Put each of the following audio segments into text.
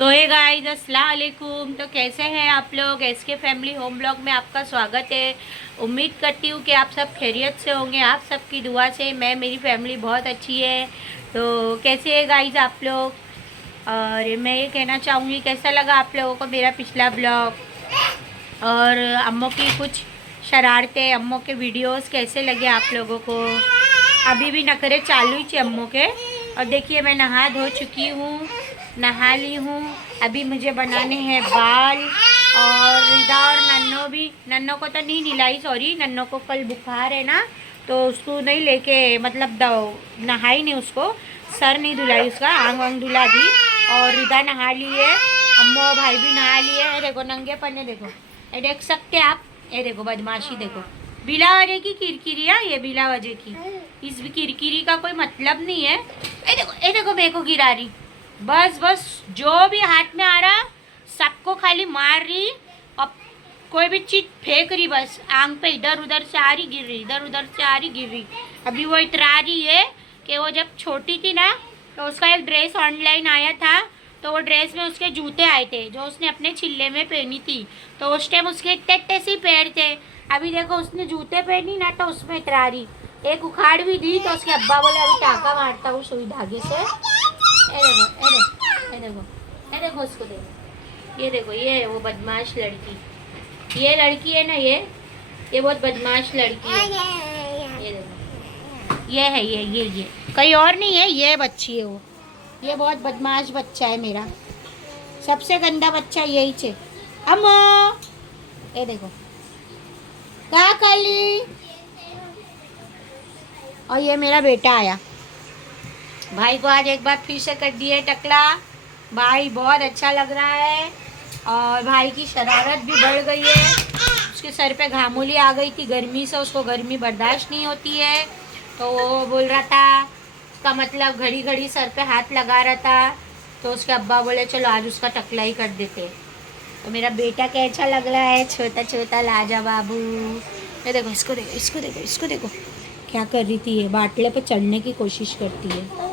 तो hey guys, अस्सलाम वालेकुम। तो कैसे हैं आप लोग? एसके फैमिली होम ब्लॉग में आपका स्वागत है। उम्मीद करती हूँ कि आप सब खैरियत से होंगे। आप सबकी दुआ से मेरी फैमिली बहुत अच्छी है। तो कैसे है गाइस आप लोग? और मैं ये कहना चाहूँगी, कैसा लगा आप लोगों को मेरा पिछला ब्लॉग और अम्मों की कुछ शरारतें, अम्मों के वीडियोस कैसे लगे आप लोगों को? अभी भी नखरे चालू ही थे अम्मों के। और देखिए, मैं नहा धो चुकी हूँ, नहा ली हूँ। अभी मुझे बनाने हैं बाल। और रिदा और नन्नो को तो नहीं नहलाई, सॉरी, नन्नो को कल बुखार है ना, तो उसको नहीं लेके, मतलब नहाई नहीं, उसको सर नहीं धुलाई, उसका आंग वांग धुला दी। और रिदा नहा ली है, अम्मो भाई भी नहा लिए है। देखो नंगे पन्ने, देखो ये देख सकते हैं आप। ये देखो बदमाशी, देखो बिला वजह की किरकिरी है, ये बिला वजह की। इस किरकिरी का कोई मतलब नहीं है। ये देखो मेरे को गिरा रही, बस बस जो भी हाथ में आ रहा सबको खाली मार रही। और कोई भी चीज फेंक रही, बस आंग पे इधर उधर से आ रही गिर रही, इधर उधर से आ रही गिर रही। अभी वो इतरा रही है कि वो जब छोटी थी ना, तो उसका एक ड्रेस ऑनलाइन आया था, तो वो ड्रेस में उसके जूते आए थे जो उसने अपने चिल्ले में पहनी थी। तो उस टाइम उसके इतने इतने से पैर थे। अभी देखो उसने जूते पहनी ना, तो उसमें इतरा रही, एक उखाड़ भी दी। तो उसके अब्बा बोले अभी टाका मारता हूँ सुई धागे से। ए देखो, ए देखो, ए देखो, ए देखो उसको, देखो ये, देखो ये है वो बदमाश लड़की। ये लड़की है ना, ये बहुत बदमाश लड़की है। ये देखो, ये है, ये कहीं और नहीं है, ये बच्ची है वो। ये बहुत बदमाश बच्चा है मेरा, सबसे गंदा बच्चा यही छे। अम्मा, ये देखो क्या काली। और ये मेरा बेटा आया, भाई को आज एक बार फिर से कर दिए टकला। भाई बहुत अच्छा लग रहा है। और भाई की शरारत भी बढ़ गई है, उसके सर पे घामोली आ गई थी गर्मी से, उसको गर्मी बर्दाश्त नहीं होती है। तो वो बोल रहा था, उसका मतलब घड़ी घड़ी सर पे हाथ लगा रहा था। तो उसके अब्बा बोले चलो आज उसका टकला ही कर देते। तो मेरा बेटा कैसा लग रहा है, छोटा छोटा लाजा बाबू। ये देखो इसको, देखो इसको, देखो इसको, देखो क्या कर रही थी। ये बाटले पे चढ़ने की कोशिश करती है।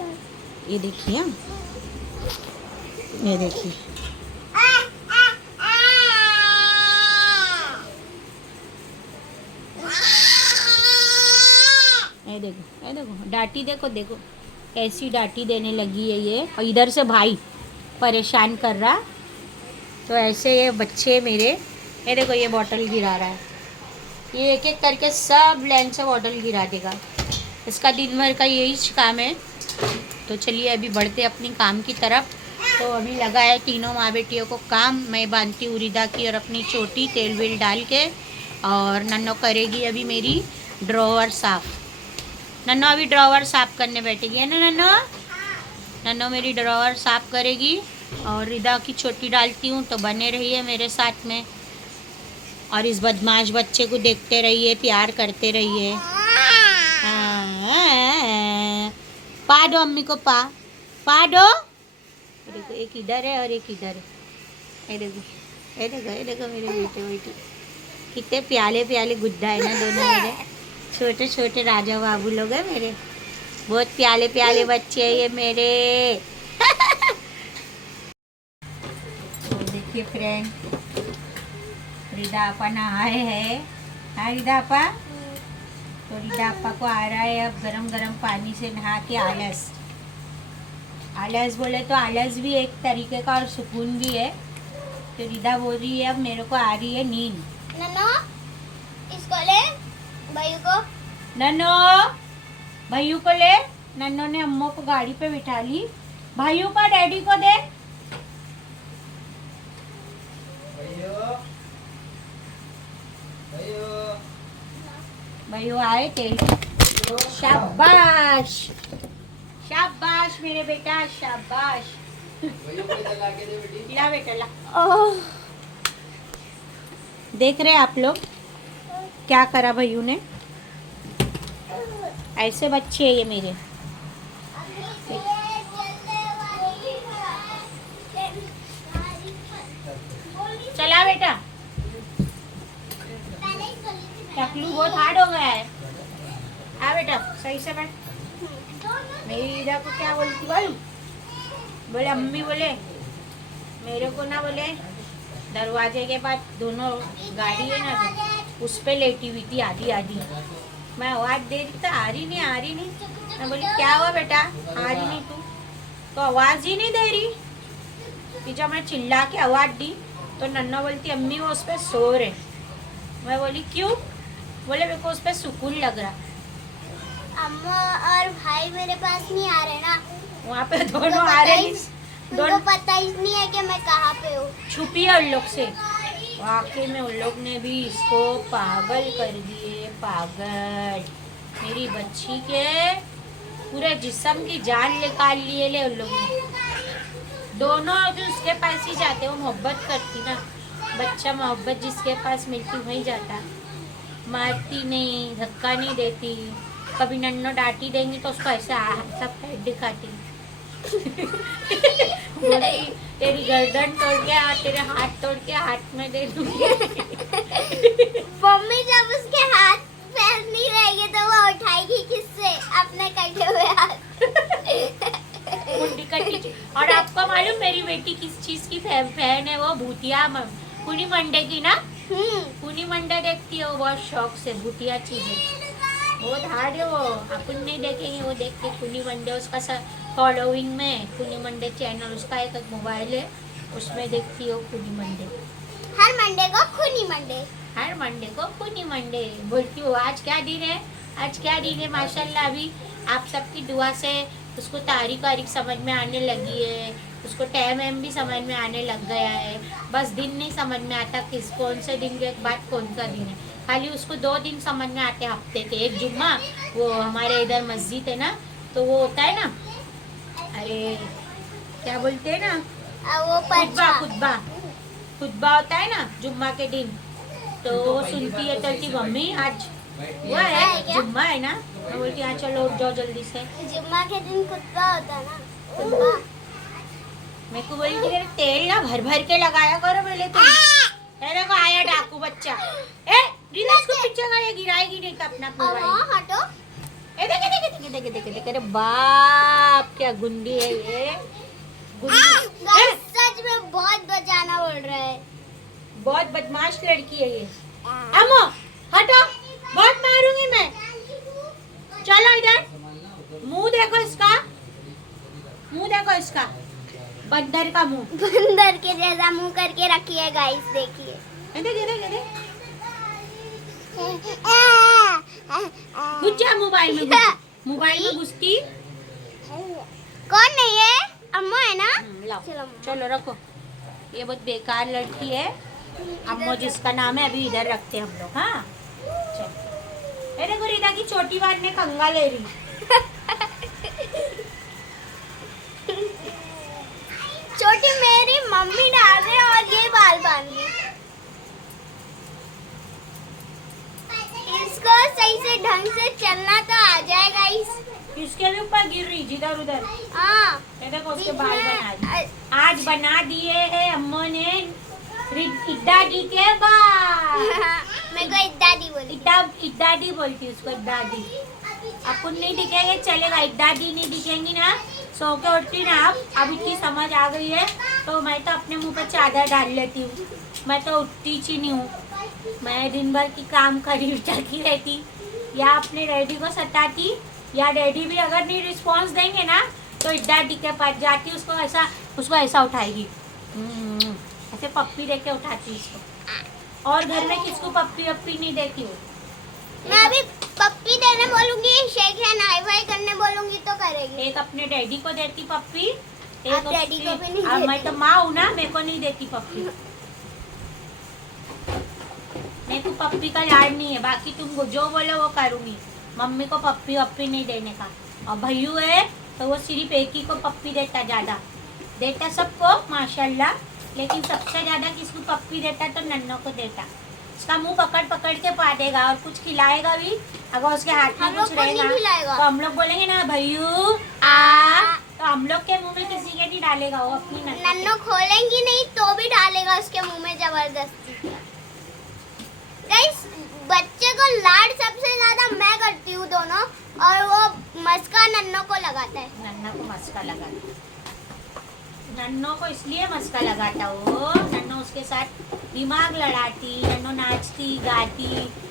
ये देखिए, ये देखिए, ये देखो, ये देखो डांटी, देखो देखो कैसी डांटी देने लगी है ये। और इधर से भाई परेशान कर रहा। तो ऐसे ये बच्चे मेरे, ये देखो ये बॉटल गिरा रहा है, ये एक एक करके सब लाइन से बॉटल गिरा देगा। इसका दिन भर का यही काम है। तो चलिए अभी बढ़ते अपनी काम की तरफ। तो अभी लगा है तीनों माँ बेटियों को काम। मैं बांधती हूँ रिदा की और अपनी चोटी तेल वेल डाल के। और नन्नो करेगी अभी मेरी ड्रॉवर साफ़। नन्नो अभी ड्रॉवर साफ़ करने बैठेगी, है ना नन्नो? नन्नो मेरी ड्रॉवर साफ़ करेगी। और रिदा की चोटी डालती हूँ। तो बने रहिए मेरे साथ में, और इस बदमाश बच्चे को देखते रहिए, प्यार करते रहिए। पा दो अम्मी को, पा दो। देखो एक इधर है और एक इधर है। ये देखो, ये देखो, ये देखो मेरे बेटे बेटी कितने प्याले प्याले गुड्डा है ना दोनों मेरे। छोटे छोटे राजा बाबू लोग हैं मेरे, बहुत प्याले प्याले बच्चे हैं ये मेरे। तो देखिए फ्रेंड, रिदा आपा नहाए हैं। हाँ रिदा आपा, तो रिदा आपा को आ रहा है अब गरम गरम पानी से नहा के आलस। आलस बोले तो आलस भी एक तरीके का और सुकून भी है। तो रिदा बोल रही है अब मेरे को आ रही है नींद। नन्नो, इसको ले, भाई को। नन्नो, भाइयों को ले। नन्नो ने अम्मो को गाड़ी पे बिठा ली। भाइयों का डैडी को दे। भाइयों आए तेल। शाबाश शाबाश मेरे बेटा, शाबाश। ला बेटा ला। देख रहे आप लोग क्या करा भैयू ने? ऐसे बच्चे हैं ये मेरे। चला बेटा, टकलू बहुत हार्ड हो गया है। आ बेटा सही से बैठ। मेरी ईदा को क्या बोलती बोलूं? बोले अम्मी बोले मेरे को ना बोले दरवाजे के पास दोनों गाड़ी है ना, उस पे लेटी हुई थी आधी आधी। मैं आवाज़ दे रही तो आ रही नहीं, आ रही नहीं। मैं बोली क्या हुआ बेटा, आ रही नहीं तू? तो आवाज़ ही नहीं दे रही। कि जब मैं चिल्ला के आवाज़ दी तो नन्ना बोलती अम्मी वो उस पर सो रहे। मैं बोली क्यों? बोले मेरे को उस पर सुकून लग रहा। अम्मा और भाई मेरे पास नहीं आ रहे ना, वहाँ पे दोनों आ रहे हैं। उनको पता ही नहीं है कि मैं कहाँ पे हूँ। छुपी है उन लोग से। वाकई में उन लोग ने भी इसको पागल कर दिए, पागल। मेरी बच्ची के पूरे जिस्म की जान निकाल लिए ले उन लोग ने। दोनों जो उसके पास ही जाते, वो मोहब्बत करती ना। बच्चा मोहब्बत जिसके पास मिलती वहीं जाता। मारती नहीं, धक्का नहीं देती। कभी नन्नो डांटी देंगी तो उसको ऐसे सब पैर दिखाती। बोलती तेरी गर्दन तोड़ के तेरे हाथ तोड़ के हाथ में दे दूंगी। मम्मी जब उसके हाथ पैर नहीं रहेंगे तो वो उठाएगी किससे? अपने कटे हुए हाथ। मुंडी कटी। और आपको मालूम मेरी बेटी किस चीज की फैन है? वो भूतिया कुनी मंडे की ना। कुनी मंडे देखती है वो बहुत शौक से, भूतिया चीजें। वो धाड़ है वो, अपन नहीं देखेंगे, वो देखते कुनी मंडे। उसका फॉलोइंग में कुनी मंडे चैनल, उसका एक मोबाइल है, उसमें देखती है वो कुनी मंडे। हर मंडे को खूनी मंडे, हर मंडे को कुनी मंडे बोलती हूँ। आज क्या दिन है, आज क्या दिन है? माशाल्लाह अभी आप सबकी दुआ से उसको तारीख वारीख समझ में आने लगी है, उसको टाइम एम भी समझ में आने लग गया है। बस दिन नहीं समझ में आता किस कौन से दिन के बाद कौन सा दिन है। खाली उसको 2 दिन समझ में आते हफ्ते के। एक जुम्मा, वो हमारे इधर मस्जिद है ना, तो वो होता है ना, अरे क्या बोलते हैं ना, वो खुतबा खुतबा खुतबा होता है ना जुम्मा के दिन। तो वो सुनती है, चलती मम्मी आज वो है जुम्मा है ना। मैं बोलती हाँ चलो उठ जाओ जल्दी से। जुम्मा के दिन खुतबा होता है ना, खुतबा। मेरे को बोली थी तेल ना भर भर के लगाया करो पहले तो। तेरे को आया डाकू बच्चा। ए रिलैक्स को पीछे का, ये गिराएगी नहीं तो अपना मोबाइल। हटो। ए देखे देखे देखे देखे देखे देखे, अरे बाप क्या गुंडी है ये, गुंडी। गाइस सच में बहुत बचाना बोल रहा है। बहुत बदमाश लड़की है ये। अम्मो हटो, बहुत मारूंगी मैं। चलो इधर, मुंह देखो इसका, मुंह देखो इसका, बंदर का मुंह। बंदर के जैसा मुंह करके रखी है गाइस, देखिए। देख देख देख, घुस जा मोबाइल में, मोबाइल में घुसती। कौन नहीं है? अम्मा है ना। लाओ चलो चलो रखो। ये बहुत बेकार लड़की है। अम्मो जिसका नाम है अभी इधर रखते हैं हम लोग। हाँ चलो। देखो रीता की छोटी बात ने कंगा ले रही। छोटी मेरी मम्मी डाल रहे और ये बाल बांध रही। इसको सही से ढंग से चलना तो आ जाए गाइस। इसके भी ऊपर गिर रही जिधर उधर। हाँ देखो उसके बाल बना दिए, आज बना दिए है अम्मो ने इड्डाडी के बाल। मेरे को इद्दादी बोली। इड्डाडी बोलती उसको, इड्डाडी। अपन नहीं दिखेंगे चलेगा, इड्डाडी नहीं दिखेंगी ना, सो के उठती ना। अब इतनी समझ आ गई है तो मैं तो अपने मुंह पे चादर डाल लेती हूँ। मैं तो उठती ही नहीं हूँ। मैं दिन भर की काम करी की रहती, या अपने डैडी को सताती, या डैडी भी अगर नहीं रिस्पॉन्स देंगे ना तो इड्डाडी के पास जाती, उसको ऐसा उठाएगी, ऐसे पप्पी देके उठाती उसको। और घर में किसको पप्पी वप्पी नहीं देती हूँ। मैं अभी पप्पी देने बोलूंगी, शेक है नाई वाई करने बोलूंगी तो करेगी। एक अपने डैडी को देती पप्पी, आप डैडी को भी नहीं मैं देती। तो माँ हूँ ना, मेरे को नहीं देती पप्पी। मेरे को पप्पी का लाड नहीं है, बाकी तुम जो बोलो वो करूँगी। मम्मी को पप्पी वप्पी नहीं देने का। और भैयू है तो वो सिर्फ एक ही को पप्पी देता, ज़्यादा देता सबको माशाल्लाह, लेकिन सबसे ज़्यादा किसको पप्पी देता तो नन्नों को देता। उसका मुंह पकड़ पकड़ के पादेगा और कुछ खिलाएगा भी। अगर उसके हाथ में कुछ रहेगा तो हम लोग बोलेंगे ना भैयू आ, तो हम लोग के मुंह में किसी के नहीं डालेगा वो अपनी नन्नो खोलेंगी नहीं तो भी डालेगा उसके मुंह में जबरदस्ती। गाइस बच्चे को लाड सबसे ज्यादा मैं करती हूँ दोनों, और वो मस्का नन्नो को लगाता है। नन्ना को मस्का लगाता। नन्नो को इसलिए मस्का लगाता वो, नन्नो उसके साथ दिमाग लड़ाती, नन्नो नाचती गाती,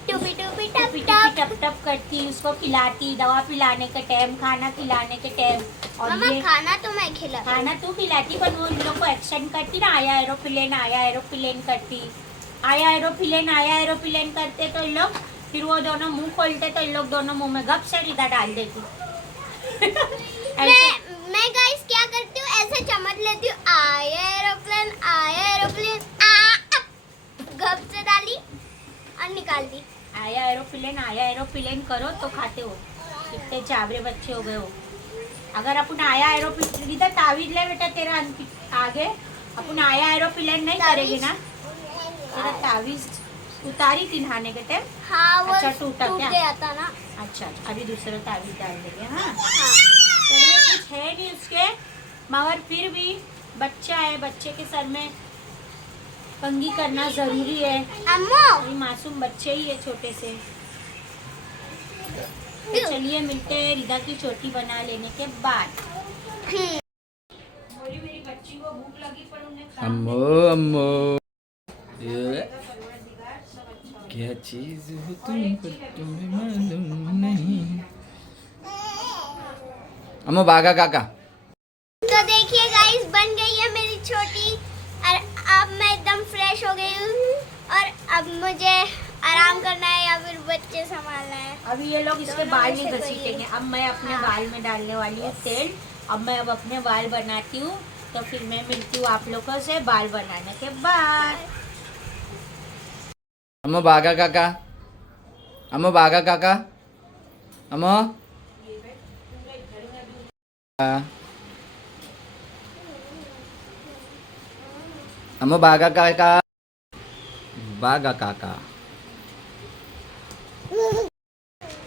टुपी टुपी टप टिपी टप। टप टप करती, उसको खिलाती, दवा पिलाने के टाइम, खाना खिलाने के टाइम। और मम्मा ये खाना तो मैं खिला। खाना तू खिलाती, पर वो इन लोग को एक्शन करती ना, आया एरोप्लेन करती, आया एरोप्लेन करते तो इन लोग, फिर वो दोनों मुंह खोलते तो इन लोग दोनों मुंह में गप से रिदा डाल देती। ऐसे मैं गाइस क्या करती हूँ, ऐसे चमक लेती हूँ, आया एरोप्लेन गप से डाली और निकाल दी। आया एरोप्लेन करो तो खाते हो। कितने चावरे बच्चे हो गए हो। अगर अपन आया एरोप्लेन, इधर तावीज ले बेटा तेरा आगे, अपन आया एरोप्लेन नहीं करेगी ना, तेरा तावीज उतारी थी नहाने के टाइम। हाँ वो अच्छा, टूटा टूट क्या? गया था ना। अच्छा, अभी दूसरा तावीज डाल देंगे। हाँ, हाँ। चलिए, कुछ है नहीं उसके, मगर फिर भी बच्चा है, बच्चे के सर में कंघी करना जरूरी है। अम्मू ये मासूम बच्चे ही है छोटे से। तो चलिए मिलते हैं रिदा की चोटी बना लेने के बाद। बोली मेरी बच्ची को भूख लगी पर उन्हें काम अम्मो अम्मो ये क्या चीज हो तुमको तुम्हें मालूम नहीं। अम्मो बागा काका। तो देखिए गाइस, बन गई है मेरी छोटी, और अब मैं एकदम फ्रेश हो गई हूँ, और अब मुझे आराम करना है या फिर बच्चे संभालना है। अभी ये लोग इसके दोनों बाल में नहीं से कोई घसीटेंगे। एक। अब मैं अपने हाँ। बाल में डालने वाली हूँ तेल। अब मैं अपने बाल बनाती हूँ, तो फिर मैं मिलती हूँ आप लोगों से बाल बनाने के बाद। अम्मो बागा काका। अम्मो बागा काका। अम्मो अम्मो बागा काका। बागा काका।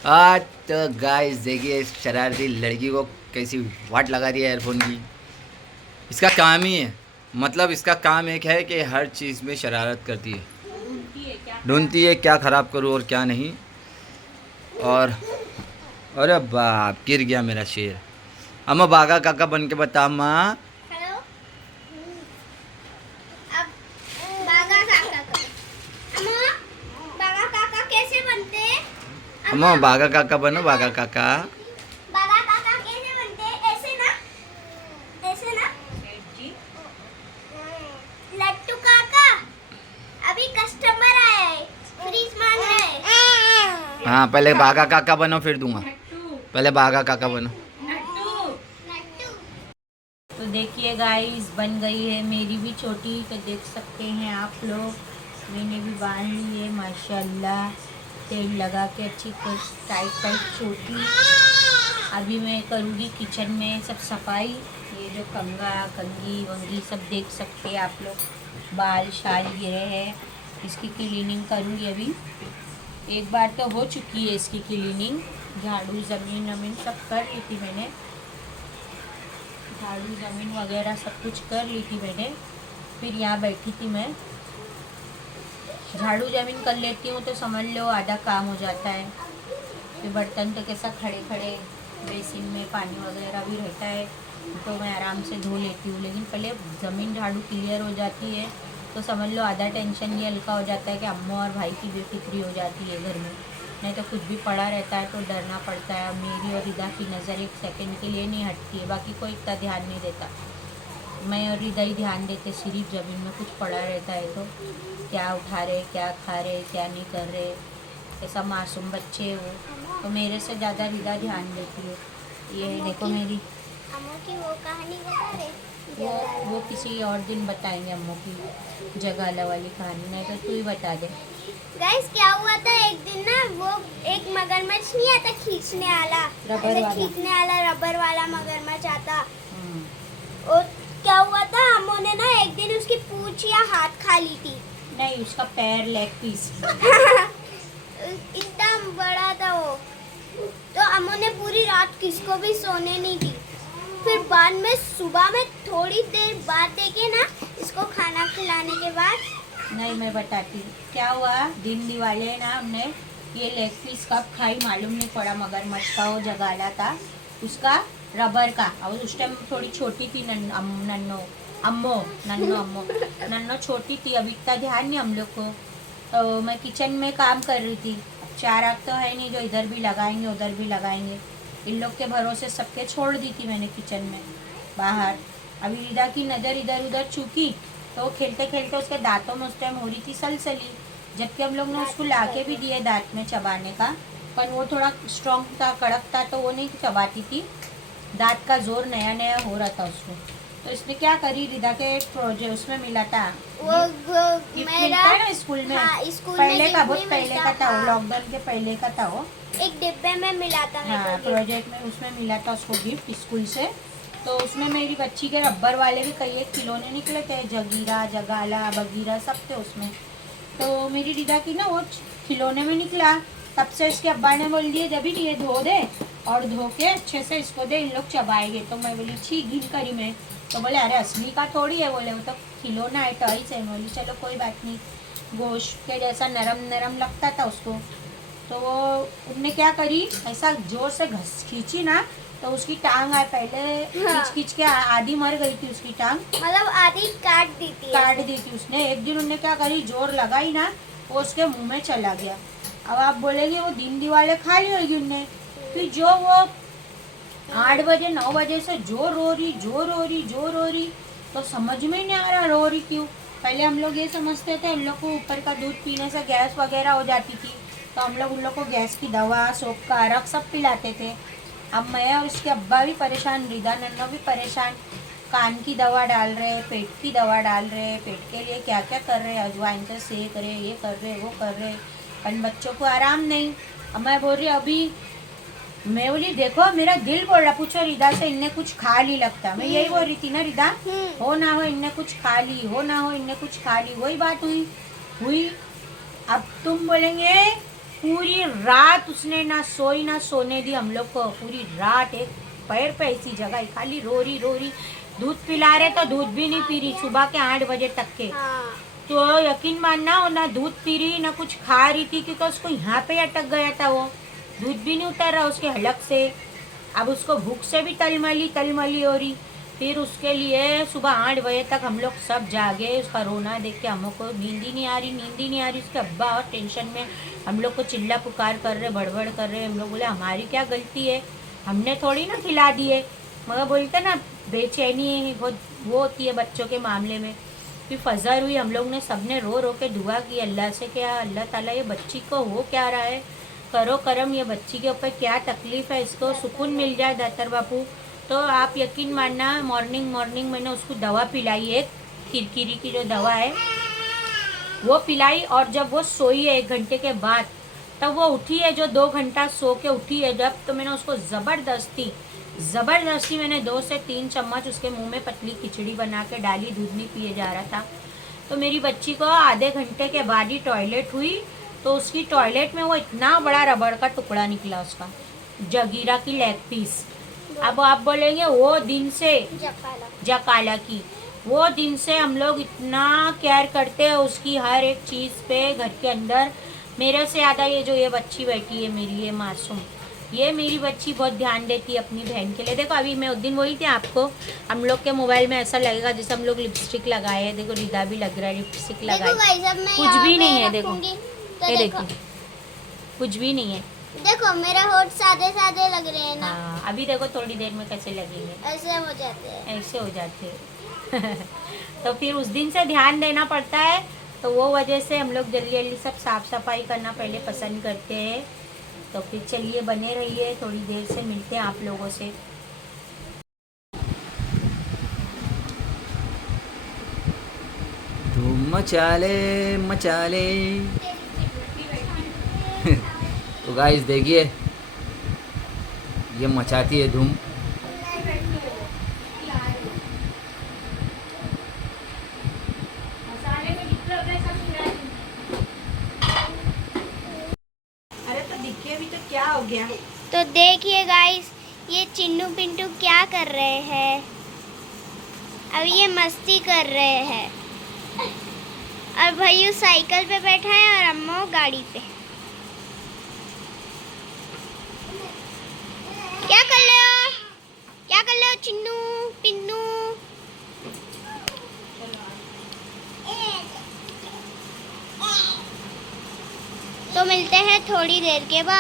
आज तो गाइस देखिए इस शरारती लड़की को कैसी वाट लगा रही है एयरफोन की। इसका काम ही है, मतलब इसका काम एक है कि हर चीज़ में शरारत करती है, ढूंढती है क्या ख़राब करूँ और क्या नहीं। और अरे बाप, गिर गया मेरा शेर। अम्मा बागा काका बन के बता माँ। हेलो। अब बागा काका को। अम्मा, बागा काका कैसे बनते हैं? अम्मा बागा काका बनो, बागा काका। बागा काका कैसे बनते हैं? ऐसे ना, ऐसे ना। लट्टू काका, अभी कस्टमर आया है, फ्रीज मांग रहा है। हाँ पहले बागा काका बनो फिर दूंगा, पहले बागा काका बनो। लट्टू। तो देखिए गाइस, बन गई है मेरी भी छोटी, तो देख सकते हैं आप लोग। मैंने भी बांध ली है माशाल्लाह, तेल लगा के अच्छी टाइट छोटी। अभी मैं करूँगी किचन में सब सफाई। ये जो कंघा कंघी वंगी सब देख सकते हैं आप लोग, बाल शाल गिरे हैं, इसकी क्लीनिंग करूँगी अभी। एक बार तो हो चुकी है इसकी क्लीनिंग, झाड़ू ज़मीन वमीन सब कर ली थी मैंने, झाड़ू ज़मीन वगैरह सब कुछ कर ली थी मैंने। फिर यहाँ बैठी थी मैं, झाड़ू ज़मीन कर लेती हूँ तो समझ लो आधा काम हो जाता है। फिर बर्तन तो कैसा खड़े खड़े बेसिन में पानी वगैरह भी रहता है, तो मैं आराम से धो लेती हूँ। लेकिन पहले ज़मीन झाड़ू क्लियर हो जाती है तो समझ लो आधा टेंशन ये हल्का हो जाता है कि अम्मा और भाई की बेफिक्री हो जाती है घर में। नहीं तो कुछ भी पड़ा रहता है तो डरना पड़ता है। मेरी और रिदा की नज़र एक सेकंड के लिए नहीं हटती है, बाकी कोई इतना ध्यान नहीं देता। मैं और रिदा ही ध्यान देते, सिर्फ ज़मीन में कुछ पड़ा रहता है तो क्या उठा रहे, क्या खा रहे, क्या नहीं कर रहे। ऐसा मासूम बच्चे है वो, तो मेरे से ज़्यादा रिदा ध्यान देती है। ये देखो मेरी, अम्मू की वो कहानी बता रहे। वो किसी और दिन बताएंगे अम्मू की जगाला वाली कहानी, नहीं तो तू ही बता दे। गाइस क्या हुआ था एक दिन ना, वो एक मगरमच्छ नहीं आता खींचने वाला, रबर ऐसे वाला। खींचने वाला रबर वाला मगरमच्छ आता। हम्म, और क्या हुआ था, अम्मू ने ना एक दिन उसकी पूंछ या हाथ खा ली थी। नहीं, उसका पैर, लेग पीस। इतना बड़ा था वो, तो अम्मू ने पूरी रात किसको भी सोने नहीं दी। फिर बाद में सुबह में थोड़ी देर बाद देखे ना, इसको खाना खिलाने के बाद नहीं, मैं बताती हूँ क्या हुआ। दिन दिवाली ना, हमने ये लेग पीस कब खाई मालूम नहीं पड़ा। मगरमच्छ का वो जगाला था उसका, रबर का, और उस टाइम थोड़ी छोटी थी नन्नो, अम्मो, नन्नो छोटी थी, अभी इतना ध्यान नहीं हम लोग को। तो मैं किचन में काम कर रही थी। अब 4 आग तो है नहीं जो इधर भी लगाएंगे उधर भी लगाएंगे। इन लोग के भरोसे सबके छोड़ दी थी मैंने किचन में बाहर। अभी रिदा की नज़र इधर उधर चूकी तो खेलते खेलते उसके दांतों में उस टाइम हो रही थी सलसली, जबकि हम लोग ने उसको लाके भी दिए दांत में चबाने का, पर वो थोड़ा स्ट्रॉन्ग था, कड़क था, तो वो नहीं चबाती थी। दांत का जोर नया नया हो रहा था उसको। तो इसने क्या करी, रिदा के प्रोजेक्ट उसमें मिला था, वो गिफ्ट मिलता है ना स्कूल में। हाँ, स्कूल में पहले का, गिफ्ट बहुत में पहले मिलता का था वो, था। लॉकडाउन के पहले का था वो। एक डिब्बे में मिला था मेरे हाँ, को गिफ्ट। प्रोजेक्ट में उसमें मिला था उसको गिफ्ट स्कूल से। तो उसमें मेरी बच्ची के रबर वाले भी कई एक खिलौने निकले थे, जगीरा, जगाला, बगीरा सब थे उसमें। तो मेरी रिदा की ना वो खिलौने में निकला, तब से इसके अब्बा ने बोल दिए जब भी ये धो दे और धो के अच्छे से इसको दे, इन लोग चबाएंगे। तो मैं बोली छी घिन करी मैं, तो बोले अरे असली का थोड़ी है, बोले वो तो खिलौना है टॉयस है। बोली चलो कोई बात नहीं, गोश्त के जैसा नरम नरम लगता था उसको। तो वो उनने क्या करी, ऐसा जोर से घस खींची ना तो उसकी टांग आए, पहले हाँ। खींच खींच के आधी मर गई थी उसकी टांग, मतलब आधी काट दी थी। काट दी थी उसने। एक दिन उनने क्या करी, जोर लगाई ना वो उसके मुंह में चला गया। अब आप बोलेंगे वो दिन दिवाले खा ली होगी उनने, फिर जो वो 8 बजे 9 बजे से जो रो रही, तो समझ में नहीं आ रहा रो रही क्यों। पहले हम लोग ये समझते थे उन लोग को ऊपर का दूध पीने से गैस वगैरह हो जाती थी, तो हम लोग उन लोग को गैस की दवा, सोप का अरक सब पिलाते थे। अब मैं और उसके अब्बा भी परेशान, रिदा नन्नो भी परेशान, कान की दवा डाल रहे, पेट की दवा डाल रहे, पेट के लिए क्या क्या कर रहे, अजवाइन से सेक रहे, ये कर रहे वो कर रहे, पर बच्चों को आराम नहीं। अब मैं बोल रही अभी, मैं बोली देखो मेरा दिल बोल रहा, पूछो रिदा से इनने कुछ खा ली लगता, मैं यही बोल रही थी ना रिदा, हो ना हो इनने कुछ खा ली, हो ना हो इनने कुछ खा ली, वही बात हुई। अब तुम बोलेंगे पूरी रात उसने ना सोई ना सोने दी हम लोग को, पूरी रात एक पैर पे ऐसी जगह खाली रो रही, दूध पिला रहे तो दूध भी नहीं पी रही सुबह के 8 बजे तक के। हाँ। तो यकीन मानना वो ना दूध पी रही ना कुछ खा रही थी, क्योंकि उसको यहाँ पे अटक गया था, वो दूध भी नहीं उतर रहा उसके हलक से। अब उसको भूख से भी तलमली हो रही। फिर उसके लिए सुबह 8 बजे तक हम लोग सब जागे, उसका रोना देख के हमको नींद ही नहीं आ रही। उसके अब्बा और टेंशन में हम लोग को चिल्ला पुकार कर रहे, बड़बड़ कर रहे। हम लोग बोले हमारी क्या गलती है, हमने थोड़ी ना खिला दिए, मगर बोलते ना बेचैनी बहुत वो होती है बच्चों के मामले में। फिर फजर हुई, हम लोग ने सबने रो रो के दुआ की अल्लाह से, क्या अल्लाह ताला ये बच्ची को हो क्या रहा है, करो करम, ये बच्ची के ऊपर क्या तकलीफ़ है, इसको सुकून मिल जाए दातर बापू। तो आप यकीन मानना मॉर्निंग मैंने उसको दवा पिलाई, एक किरकिरी की जो दवा है वो पिलाई, और जब वो सोई है 1 घंटे के बाद, तब वो उठी है, जो 2 घंटा सो के उठी है जब, तो मैंने उसको ज़बरदस्ती मैंने 2 से 3 चम्मच उसके मुंह में पतली खिचड़ी बना के डाली, दूध नहीं पिए जा रहा था। तो मेरी बच्ची को आधे घंटे के बाद ही टॉयलेट हुई, तो उसकी टॉयलेट में वो इतना बड़ा रबड़ का टुकड़ा निकला उसका, जगीरा की लेग पीस। अब आप बोलेंगे वो दिन से जकाला की, वो दिन से हम लोग इतना केयर करते हैं उसकी हर एक चीज़ पे घर के अंदर। मेरे से ज़्यादा ये जो ये बच्ची बैठी है मेरी, ये मासूम, ये मेरी बच्ची बहुत ध्यान देती है अपनी बहन के लिए। देखो अभी मैं उस दिन बोली थी आपको, हम लोग के मोबाइल में ऐसा लगेगा जैसे हम लोग लिपस्टिक लगाए हैं। देखो रिदा भी लग रहा है लिपस्टिक लगाए, कुछ भी नहीं है। देखो ये देखिए, कुछ भी नहीं है। देखो मेरे होठ सादे सादे लग रहे हैं ना। हाँ, अभी देखो थोड़ी देर में कैसे लगेंगे, ऐसे हो जाते हैं। ऐसे हो जाते हैं। तो फिर उस दिन से ध्यान देना पड़ता है, तो वो वजह से हम लोग जल्दी जल्दी सब साफ़ सफाई करना पहले पसंद करते हैं। तो फिर चलिए बने रहिए, थोड़ी देर से मिलते हैं आप लोगों से। धूम मचा ले तो गाइस देखिए ये मचाती है धूम। अरे तो दिखे भी तो क्या हो गया। तो देखिए गाइस, ये चिन्नू पिंटू क्या कर रहे हैं। अब ये मस्ती कर रहे हैं, और भैया साइकिल पे बैठा है और अम्मा गाड़ी पे। क्या कर रहे हो चिन्नू पिन्नू, मिलते हैं थोड़ी देर के बाद।